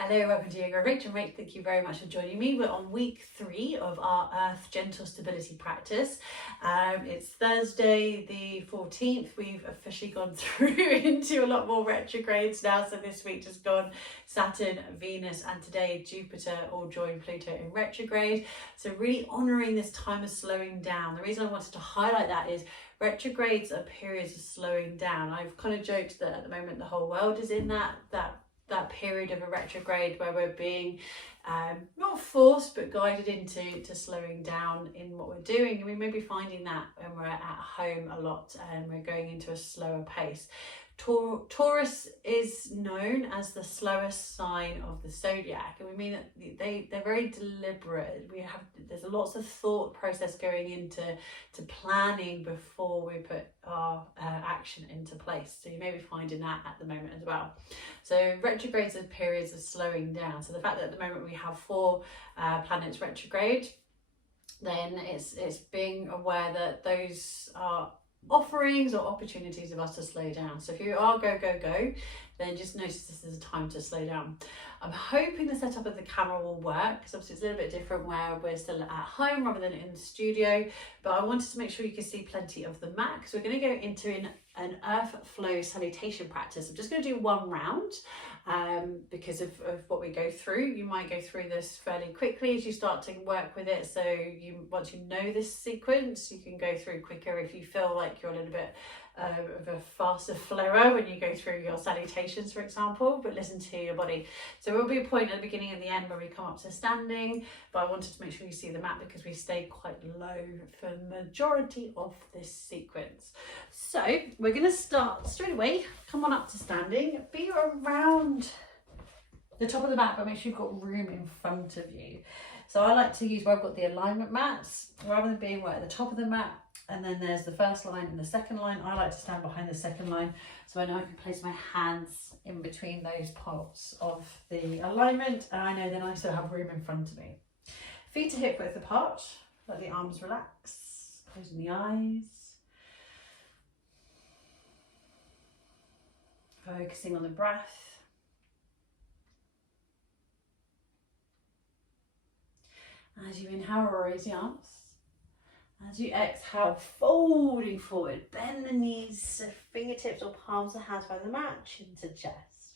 Hello, welcome to Yoga Rach and Rach. Thank you very much for joining me. We're on week 3 of our Earth Gentle Stability practice. It's Thursday the 14th. We've officially gone through into a lot more retrogrades now. So this week just gone Saturn, Venus, and today Jupiter all join Pluto in retrograde. So really honouring this time of slowing down. The reason I wanted to highlight that is retrogrades are periods of slowing down. I've kind of joked that at the moment the whole world is in that period of a retrograde where we're being not forced but guided into slowing down in what we're doing, and we may be finding that when we're at home a lot and we're going into a slower pace. Taurus is known as the slowest sign of the zodiac, and we mean that they're very deliberate. There's lots of thought process going into planning before we put our action into place. So you may be finding that at the moment as well. So retrogrades are periods of slowing down. So the fact that at the moment we have 4 planets retrograde, then it's being aware that those are offerings or opportunities of us to slow down. So if you are go, then just notice this is a time to slow down. I'm hoping the setup of the camera will work, because obviously it's a little bit different where we're still at home rather than in the studio, but I wanted to make sure you can see plenty of the mat, because we're going to go into an earth flow salutation practice. I'm just going to do 1 round because of what we go through. You might go through this fairly quickly as you start to work with it, so once you know this sequence you can go through quicker if you feel like you're a little bit of a faster flower when you go through your salutations, for example, but listen to your body. So there will be a point at the beginning and the end where we come up to standing, but I wanted to make sure you see the mat because we stay quite low for the majority of this sequence. So we're going to start straight away. Come on up to standing, be around the top of the mat, but make sure you've got room in front of you. So I like to use where I've got the alignment mats, rather than being right at the top of the mat and then there's the first line and the second line. I like to stand behind the second line, so I know I can place my hands in between those parts of the alignment, and I know then I still have room in front of me. Feet are hip width apart, let the arms relax, closing the eyes, focusing on the breath. As you inhale, raise the arms. As you exhale, folding forward, bend the knees, so fingertips or palms of hands around the mat, chin to chest.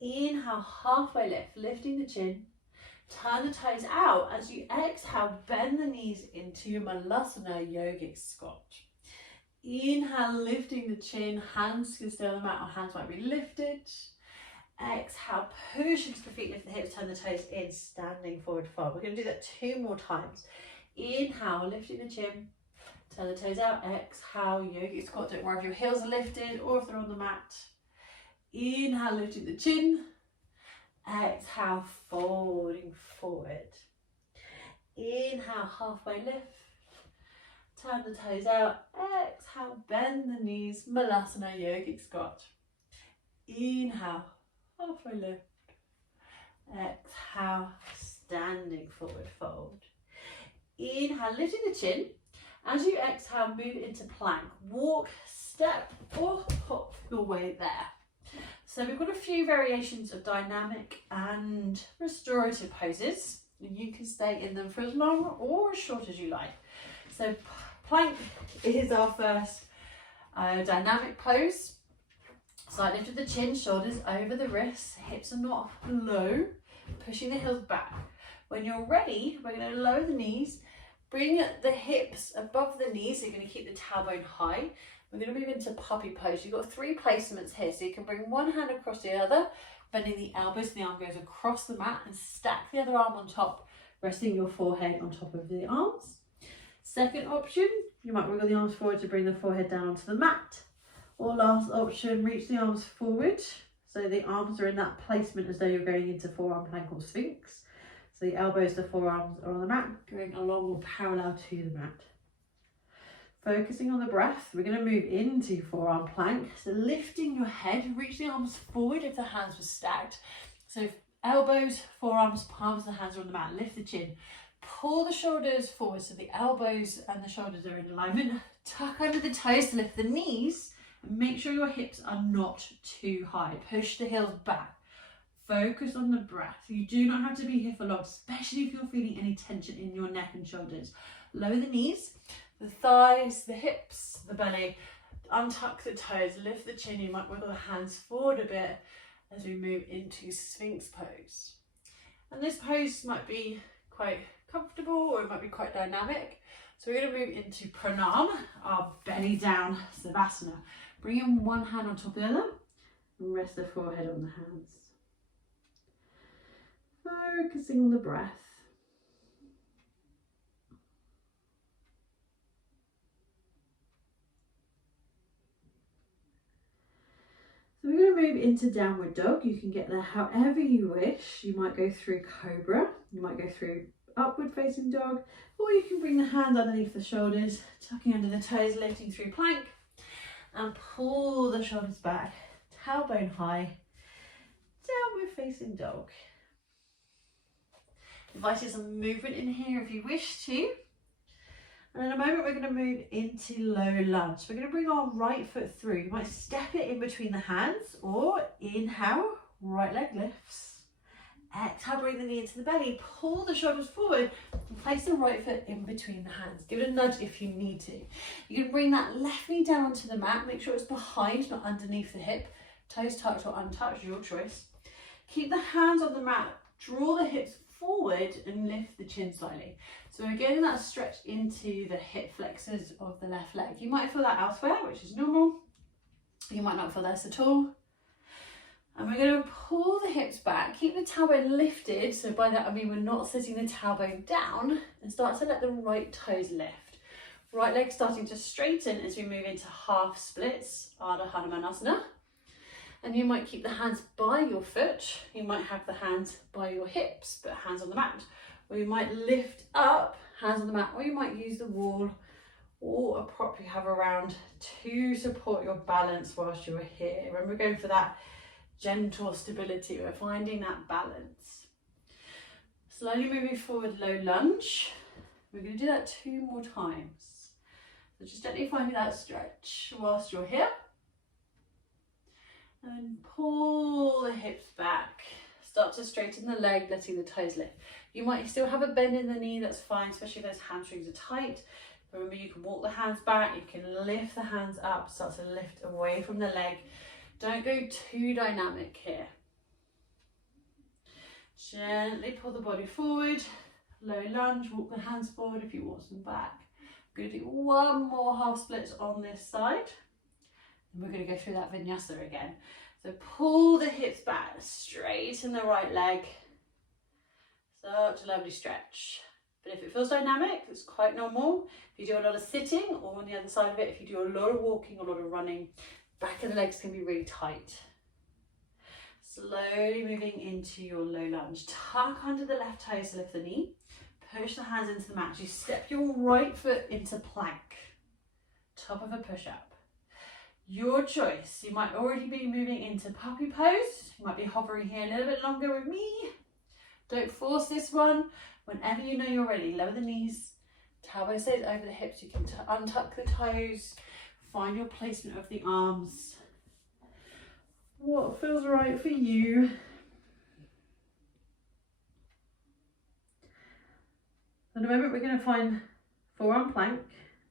Inhale, halfway lift, lifting the chin. Turn the toes out. As you exhale, bend the knees into your Malasana yogic squat. Inhale, lifting the chin, hands can stay on the mat or hands might be lifted. Exhale, push into the feet, lift the hips, turn the toes in, standing forward fold. We're going to do that 2 more times. Inhale, lifting the chin, turn the toes out. Exhale, yogic squat. Don't worry if your heels are lifted or if they're on the mat. Inhale, lifting the chin. Exhale, folding forward. Inhale, halfway lift. Turn the toes out. Exhale, bend the knees, Malasana yogic squat. Inhale, halfway lift. Exhale, standing forward fold. Inhale, lifting the chin. As you exhale, move into plank. Walk, step, or hop your way there. So we've got a few variations of dynamic and restorative poses, and you can stay in them for as long or as short as you like. So plank is our first dynamic pose. Side lift of the chin, shoulders over the wrists, hips are not low, pushing the heels back. When you're ready, we're going to lower the knees, bring the hips above the knees, so you're going to keep the tailbone high. We're going to move into puppy pose. You've got 3 placements here, so you can bring one hand across the other, bending the elbows, the arm goes across the mat, and stack the other arm on top, resting your forehead on top of the arms. Second option, you might wiggle the arms forward to bring the forehead down onto the mat. Or last option, reach the arms forward, so the arms are in that placement as though you're going into forearm plank or sphinx. So the elbows, the forearms are on the mat, going along or parallel to the mat. Focusing on the breath, we're going to move into forearm plank. So lifting your head, reach the arms forward if the hands were stacked. So elbows, forearms, palms, the hands are on the mat. Lift the chin. Pull the shoulders forward so the elbows and the shoulders are in alignment. Tuck under the toes to lift the knees. Make sure your hips are not too high. Push the heels back. Focus on the breath. You do not have to be here for long, especially if you're feeling any tension in your neck and shoulders. Lower the knees, the thighs, the hips, the belly. Untuck the toes, lift the chin. You might wiggle the hands forward a bit as we move into Sphinx pose. And this pose might be quite comfortable or it might be quite dynamic. So we're going to move into Pranam, our belly down Savasana. Bring in one hand on top of the other and rest the forehead on the hands. Focusing on the breath. So we're going to move into downward dog. You can get there however you wish. You might go through cobra, you might go through upward facing dog, or you can bring the hands underneath the shoulders, tucking under the toes, lifting through plank, and pull the shoulders back, tailbone high, downward facing dog. Inviting some movement in here if you wish to. And in a moment we're going to move into low lunge. We're going to bring our right foot through. You might step it in between the hands, or inhale, right leg lifts. Exhale, bring the knee into the belly, pull the shoulders forward and place the right foot in between the hands. Give it a nudge if you need to. You can bring that left knee down onto the mat. Make sure it's behind, not underneath the hip. Toes tucked or untouched, your choice. Keep the hands on the mat. Draw the hips forward and lift the chin slightly. So we're getting that stretch into the hip flexors of the left leg. You might feel that elsewhere, which is normal. You might not feel this at all. And we're going to pull the hips back, keep the tailbone lifted. So by that I mean we're not sitting the tailbone down, and start to let the right toes lift. Right leg starting to straighten as we move into half splits, Ardha Hanumanasana. And you might keep the hands by your foot, you might have the hands by your hips, but hands on the mat. Or you might lift up, hands on the mat, or you might use the wall or a prop you have around to support your balance whilst you're here. When we're going for that gentle stability, we're finding that balance. Slowly moving forward, low lunge. We're going to do that 2 more times. So just gently finding that stretch whilst you're here. And pull the hips back. Start to straighten the leg, letting the toes lift. You might still have a bend in the knee, that's fine, especially if those hamstrings are tight. Remember, you can walk the hands back, you can lift the hands up, start to lift away from the leg. Don't go too dynamic here. Gently pull the body forward, low lunge, walk the hands forward if you want them back. I'm going to do 1 more half splits on this side. And we're going to go through that vinyasa again. So pull the hips back, straighten the right leg. Such a lovely stretch. But if it feels dynamic, it's quite normal. If you do a lot of sitting, or on the other side of it, if you do a lot of walking, a lot of running, back of the legs can be really tight. Slowly moving into your low lunge. Tuck under the left toes to lift the knee. Push the hands into the mat. You step your right foot into plank. Top of a push-up. Your choice. You might already be moving into puppy pose. You might be hovering here a little bit longer with me. Don't force this one. Whenever you know you're ready, lower the knees. Tailbone stays over the hips. You can untuck the toes. Find your placement of the arms. What feels right for you. In a moment we're going to find forearm plank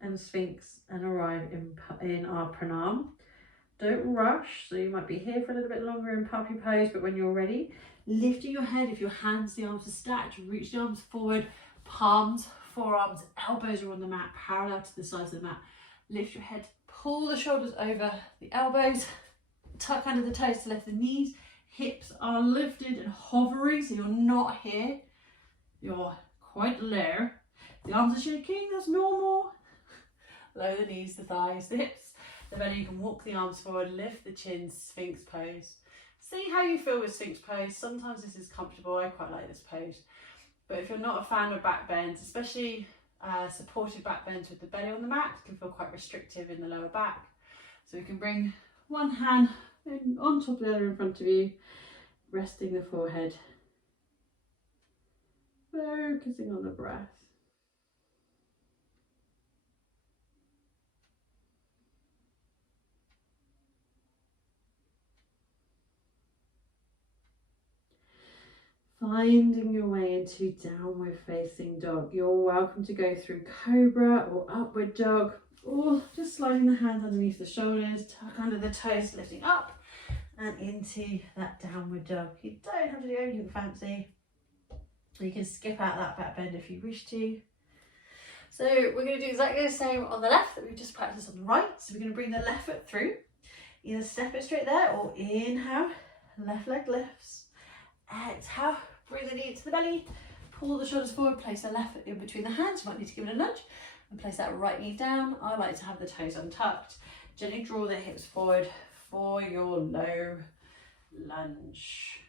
and Sphinx and arrive in our pranam. Don't rush, so you might be here for a little bit longer in puppy pose, but when you're ready, lifting your head, if your hands, the arms are stacked, reach the arms forward, palms, forearms, elbows are on the mat, parallel to the sides of the mat. Lift your head, pull the shoulders over the elbows, tuck under the toes to lift the knees, hips are lifted and hovering, so you're not here, you're quite low. The arms are shaking, that's normal. Lower the knees, the thighs, the hips, the belly. You can walk the arms forward, lift the chin, Sphinx pose. See how you feel with Sphinx pose. Sometimes this is comfortable, I quite like this pose. But if you're not a fan of back bends, especially supported back bends with the belly on the mat, it can feel quite restrictive in the lower back. So you can bring one hand on top of the other in front of you, resting the forehead, focusing on the breath. Finding your way into downward facing dog. You're welcome to go through cobra or upward dog, or just sliding the hands underneath the shoulders, tuck under the toes, lifting up and into that downward dog. You don't have to do anything fancy. You can skip out that back bend if you wish to. So we're going to do exactly the same on the left that we've just practiced on the right. So we're going to bring the left foot through. Either step it straight there or inhale, left leg lifts. Exhale, bring the knee to the belly, pull the shoulders forward, place the left foot in between the hands. You might need to give it a nudge and place that right knee down. I like to have the toes untucked. Gently draw the hips forward for your low lunge.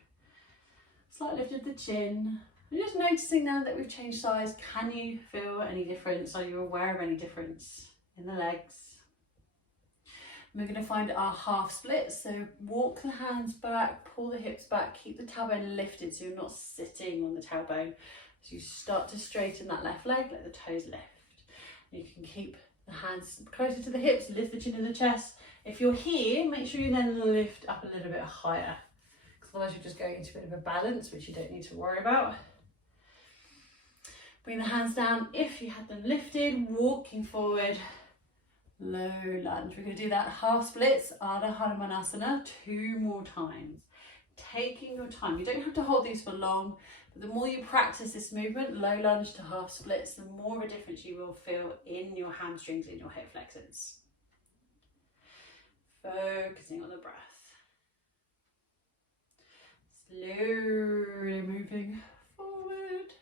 Slight lift of the chin. I'm just noticing now that we've changed size. Can you feel any difference? Are you aware of any difference in the legs? We're going to find our half split. So walk the hands back, pull the hips back, keep the tailbone lifted so you're not sitting on the tailbone. So you start to straighten that left leg, let the toes lift. You can keep the hands closer to the hips, lift the chin and the chest. If you're here, make sure you then lift up a little bit higher, because otherwise you're just going into a bit of a balance, which you don't need to worry about. Bring the hands down if you had them lifted, walking forward, low lunge. We're going to do that half splits, Ardha Hanumanasana, 2 more times. Taking your time. You don't have to hold these for long, but the more you practice this movement, low lunge to half splits, the more of a difference you will feel in your hamstrings, in your hip flexors. Focusing on the breath. Slowly moving forward.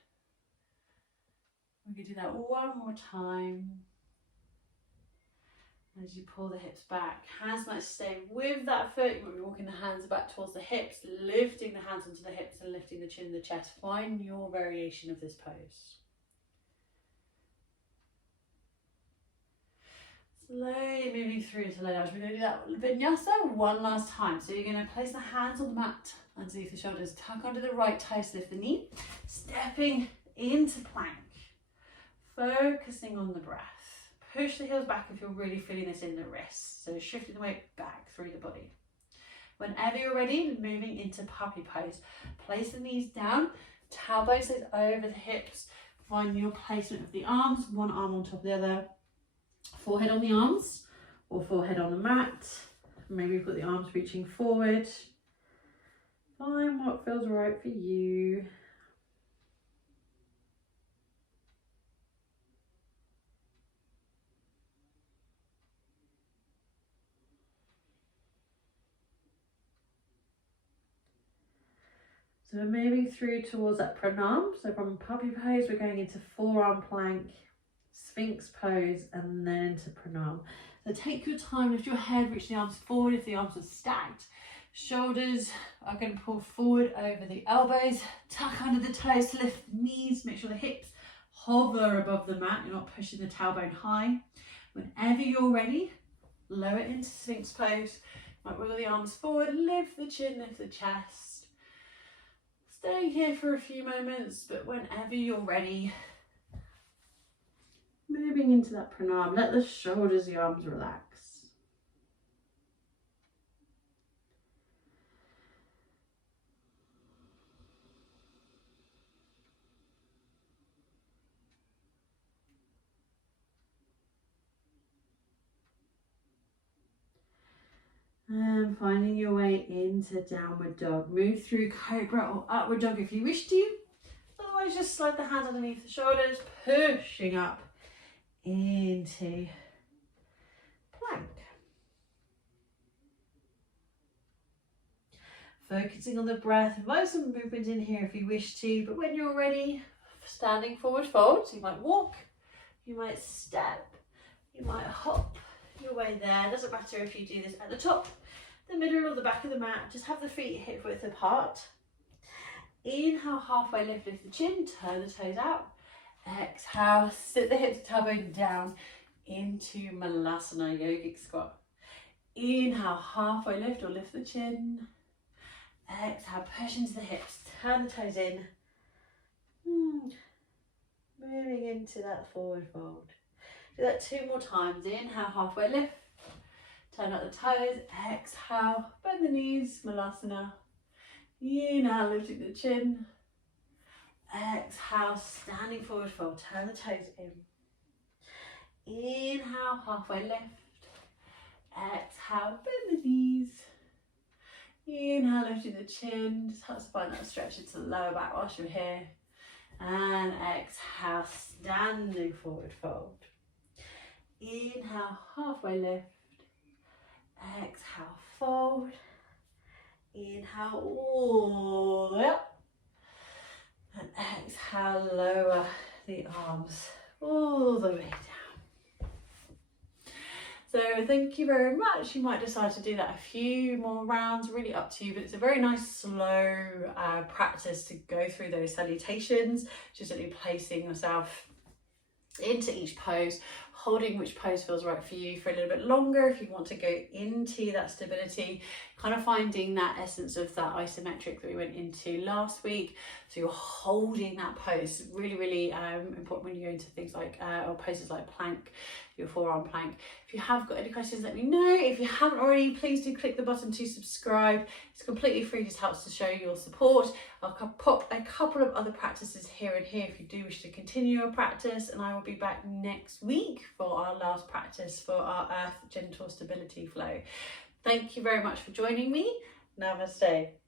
We can do that one more time. As you pull the hips back, hands might stay with that foot. You might be walking the hands back towards the hips, lifting the hands onto the hips and lifting the chin and the chest. Find your variation of this pose. Slowly moving through to low lunge. We're going to do that vinyasa one last time. So you're going to place the hands on the mat underneath the shoulders, tuck under the right toes, lift the knee, stepping into plank. Focusing on the breath. Push the heels back if you're really feeling this in the wrists. So shifting the weight back through the body. Whenever you're ready, moving into puppy pose. Place the knees down, tailbone stays over the hips. Find your placement of the arms, one arm on top of the other. Forehead on the arms or forehead on the mat. Maybe put the arms reaching forward. Find what feels right for you. So we're moving through towards that pranam. So from puppy pose, we're going into forearm plank, sphinx pose, and then into pranam. So take your time, lift your head, reach the arms forward if the arms are stacked. Shoulders are going to pull forward over the elbows, tuck under the toes to lift the knees, make sure the hips hover above the mat, you're not pushing the tailbone high. Whenever you're ready, lower into sphinx pose. Might wiggle the arms forward, lift the chin, lift the chest. Staying here for a few moments, but whenever you're ready, moving into that pranam, let the shoulders, the arms relax. And finding your way into downward dog. Move through cobra or upward dog if you wish to. Otherwise, just slide the hands underneath the shoulders, pushing up into plank. Focusing on the breath. Invite some movement in here if you wish to, but when you're ready, standing forward fold. So you might walk, you might step, you might hop your way there. Doesn't matter if you do this at the top, the middle or the back of the mat. Just have the feet hip width apart. Inhale, halfway lift the chin, turn the toes out. Exhale, sit the hips, tailbone down into Malasana, yogic squat. Inhale, halfway lift or lift the chin. Exhale, push into the hips, turn the toes in. Moving into that forward fold. Do that 2 more times. Inhale, halfway lift. Turn out the toes. Exhale, bend the knees, Malasana. Inhale, lifting the chin. Exhale, standing forward fold, turn the toes in. Inhale, halfway lift. Exhale, bend the knees. Inhale, lifting the chin, just helps to find that stretch into the lower back whilst you're here. And exhale, standing forward fold. Inhale, halfway lift. Exhale, fold. Inhale, all the way up. And exhale, lower the arms all the way down. So thank you very much. You might decide to do that a few more rounds, really up to you, but it's a very nice slow practice to go through those salutations, just really placing yourself into each pose, holding which pose feels right for you for a little bit longer if you want to go into that stability, kind of finding that essence of that isometric that we went into last week. So you're holding that pose, really important when you go into things like or poses like plank, your forearm plank. If you have got any questions, let me know. If you haven't already, please do click the button to subscribe. It's completely free, just helps to show your support. I'll pop a couple of other practices here and here if you do wish to continue your practice, and I will be back next week for our last practice for our Earth Gentle Stability Flow. Thank you very much for joining me. Namaste.